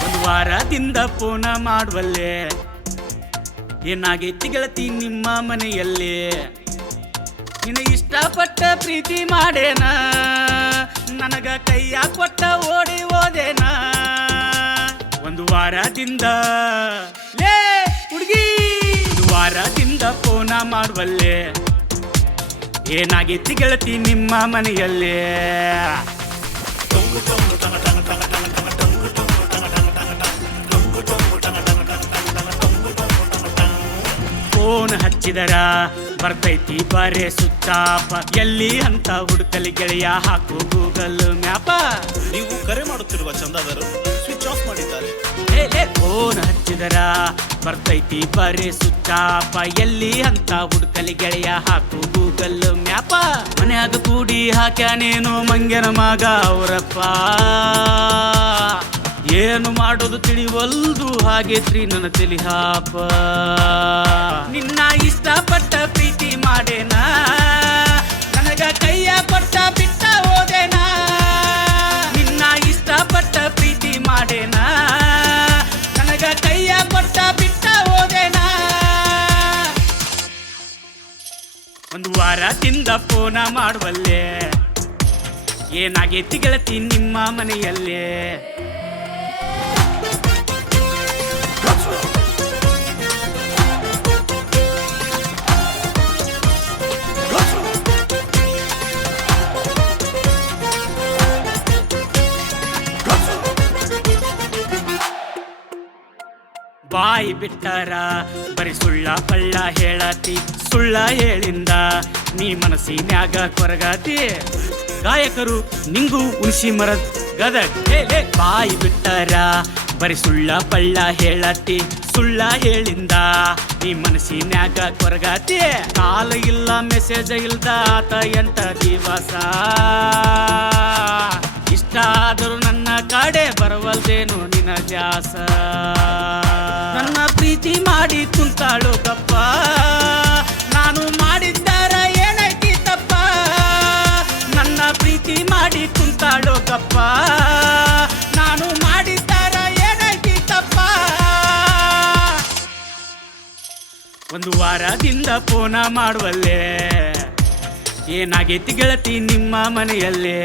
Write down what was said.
ಒಂದು ವಾರದಿಂದ ಫೋನ ಮಾಡುವಲ್ಲೇ ಏನಾಗೈತಿ ಗೆಳತಿ ನಿಮ್ಮ ಮನೆಯಲ್ಲಿ ನಿನ್ನ ಇಷ್ಟಪಟ್ಟ ಪ್ರೀತಿ ಮಾಡೇನ ನನಗ ಕೈಯ ಕೊಟ್ಟ ಓಡಿ ಹೋದೇನ ಒಂದು ವಾರದಿಂದ ಲೇ ಹುಡುಗಿ ಒಂದು ವಾರದಿಂದ ಫೋನ ಮಾಡುವಲ್ಲೇ ಏನಾಗೈತಿ ಗೆಳತಿ ನಿಮ್ಮ ಮನೆಯಲ್ಲಿ ಫೋನ್ ಹಚ್ಚಿದರ ಬರ್ತೈತಿ ಬರೇ ಸುತ್ತಾಪ ಎಲ್ಲಿ ಅಂತ ಹುಡುಕಲಿ ಗೆಳೆಯ ಹಾಕು ಗೂಗಲ್ ಮ್ಯಾಪ. ನೀವು ಕರೆ ಮಾಡುತ್ತಿರುವ ಚಂದಾದರು ಸ್ವಿಚ್ ಆಫ್ ಮಾಡಿದ್ದಾರೆ. ಫೋನ್ ಹಚ್ಚಿದರ ಬರ್ತೈತಿ ಬರೇ ಸುತ್ತಾಪ ಎಲ್ಲಿ ಅಂತ ಹುಡುಕಲಿ ಗೆಳೆಯ ಹಾಕು ಗೂಗಲ್ ಮ್ಯಾಪ. ಮನ್ಯಾಗ ಕೂಡಿ ಹಾಕ್ಯಾನೇನು ಮಂಗ್ಯನ ಮಗ ಅವರಪ್ಪ ಏನು ಮಾಡೋದು ತಿಳಿವಲ್ದು ಹಾಗೇತ್ರಿ ನನ್ನ ತಲಿ ಹಾಪ. ನಿನ್ನ ಇಷ್ಟಪಟ್ಟ ಪ್ರೀತಿ ಮಾಡೇನ ನನಗ ಕೈಯ ಕೊಟ್ಟ ಬಿಟ್ಟ ಹೋದೇನ. ನಿನ್ನ ಇಷ್ಟಪಟ್ಟ ಪ್ರೀತಿ ಮಾಡೇನ ನನಗ ಕೈಯ ಕೊಟ್ಟ ಬಿಟ್ಟ ಹೋದೇನ. ಒಂದು ವಾರದಿಂದ ಫೋನ ಮಾಡುವಲ್ಲೇ ಏನಾಗೈತಿ ಗೆಳತಿ ನಿಮ್ಮ ಮನೆಯಲ್ಲೇ. ಬಾಯಿ ಬಿಟ್ಟಾರ ಬರೀ ಸುಳ್ಳ ಪಳ್ಳ ಹೇಳತಿ ಸುಳ್ಳ ಹೇಳಿಂದ ನೀ ಮನಸ್ಸಿನ್ಯಾಗ ಕೊರಗಾತಿ. ಗಾಯಕರು ನಿಂಗು ಉಣಿಸಿ ಮರದ ಗದಗ್ ಬಾಯಿ ಬಿಟ್ಟಾರ ಬರೀ ಸುಳ್ಳ ಪಳ್ಳ ಹೇಳತಿ ಸುಳ್ಳ ಹೇಳಿಂದ ನೀ ಮನಸ್ಸಿನ್ಯಾಗ ಕೊರಗಾತಿ. ಕಾಲ ಇಲ್ಲ ಮೆಸೇಜ್ ಇಲ್ದ ಆತ 8 ದಿವಸ ಇಷ್ಟ ಆದರೂ ನನ್ನ ಕಡೆ ಬರವಲ್ದೇನು ನಿನ್ನ ದ್ಯಾಸ. ನನ್ನ ಪ್ರೀತಿ ಮಾಡಿ ಕುಂತಾಳು ಗಪ್ಪ ನಾನು ಮಾಡಿದ್ದಾರ ಏನೈತಿ ತಪ್ಪ. ನನ್ನ ಪ್ರೀತಿ ಮಾಡಿ ಕುಂತಾಳು ಗಪ್ಪ ನಾನು ಮಾಡಿದ್ದಾರ ಏನೈತಿ ತಪ್ಪ. ಒಂದು ವಾರದಿಂದ ಫೋನ ಮಾಡುವಲ್ಲೇ ಏನಾಗೈತಿ ಗೆಳತಿ ನಿಮ್ಮ ಮನೆಯಲ್ಲೇ.